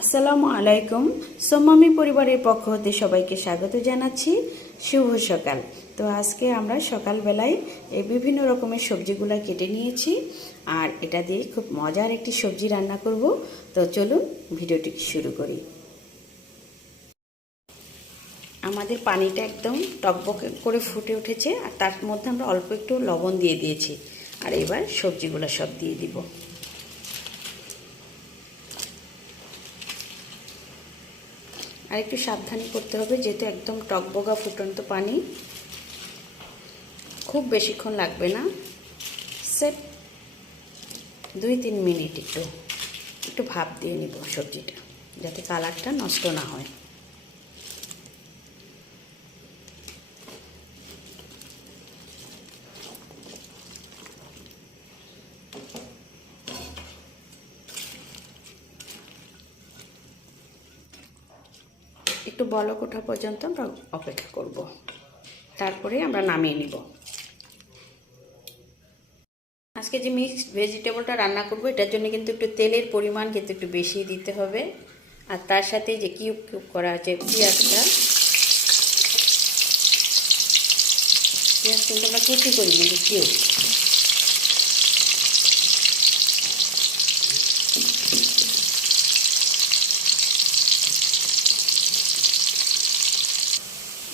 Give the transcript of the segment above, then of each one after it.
আসসালামু আলাইকুম। সোমামি পরিবারের পক্ষ হতে সবাইকে স্বাগত জানাচ্ছি। শুভ সকাল। তো আজকে আমরা সকালবেলায় এই বিভিন্ন রকমের সবজিগুলো কেটে নিয়েছি, আর এটা দিয়ে খুব মজার একটি সবজি রান্না করব। তো চলুন ভিডিওটি শুরু করি। আমাদের পানিটা একদম টকবক করে ফুটে উঠেছে, আর তার মধ্যে আমরা অল্প একটু লবণ দিয়ে দিয়েছি। আর এবার সবজিগুলো সব দিয়ে দিব। আর একটু সাবধানে করতে হবে, যেহেতু একদম টকবগা ফুটন্ত পানি, খুব বেশিক্ষণ লাগবে না, সেট 2-3 মিনিট একটু ভাপ দিয়ে নিব সবজিটা, যাতে কালারটা নষ্ট না হয়। একটু বলক ওঠা পর্যন্ত আমরা অপেক্ষা করব, তারপরে আমরা নামিয়ে নিব। আজকে যে মিক্সড ভেজিটেবলটা রান্না করব, এটার জন্য কিন্তু একটু তেলের পরিমাণ কিন্তু একটু বেশি দিতে হবে। আর তার সাথে যে কিউব কিউব করা আছে পেঁয়াজটা, পেঁয়াজ কিন্তু আমরা কুচি করি না, কিউব।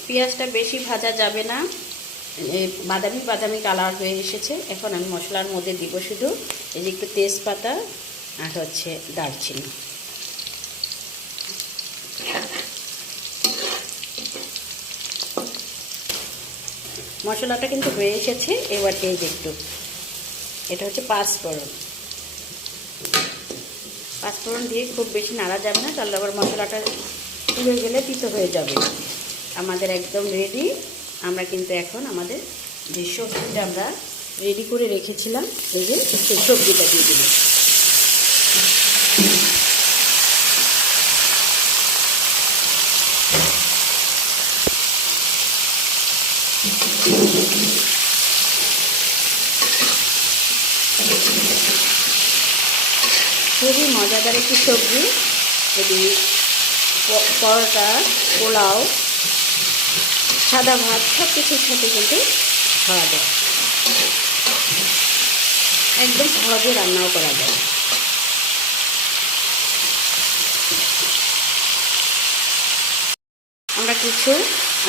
পেঁয়াজটা বেশি ভাজা যাবে না, বাদামি বাদামি কালার হয়ে এসেছে। এখন আমি মশলার মধ্যে দিব শুধু এই যে একটু তেজপাতা আর হচ্ছে দারচিনি। মশলাটা কিন্তু হয়ে এসেছে। এবার এই যে এটা হচ্ছে পাঁচফোড়ন। পাঁচফোড়ন দিয়ে খুব বেশি নাড়া যাবে না, তাহলে আবার মশলাটা পুড়ে গেলে তিতো হয়ে যাবে। আমাদের একদম রেডি। আমরা কিন্তু এখন আমাদের যে সবজিটা আমরা রেডি করে রেখেছিলাম, এই যে সেই সবজিটা দিয়ে দেব। খুবই মজাদার একটি সবজি, এটি পরোটা, পোলাও, সাদা ভাত সব কিছুর সাথে কিন্তু খাওয়া যায়। একদম সহজে রান্নাও করা যায়। আমরা কিছু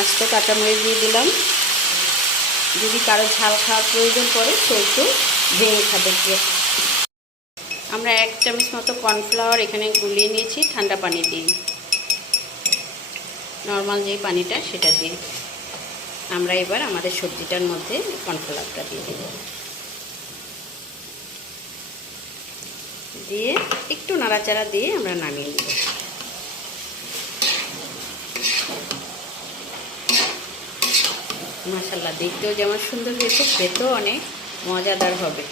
আস্ত কাঁচামরিচ দিয়ে দিলাম। যদি কারো ঝাল খাওয়ার প্রয়োজন পড়ে সে একটু ভেঙে খাবে। আমরা 1 চামচ মতো কর্নফ্লাওয়ার এখানে গুলিয়ে নিয়েছি ঠান্ডা পানি দিয়ে, নর্মাল যে পানিটা সেটা দিয়ে। আমরা এবার আমাদের সবজিটার মধ্যে কর্নফ্লাওয়ারটা দিয়ে দেব, দিয়ে একটু নাড়াচাড়া দিয়ে আমরা নামিয়ে নেব। মাশাআল্লাহ, দেখতেও যেমন সুন্দর হয়েছে, খেতেও অনেক মজাদার হবে।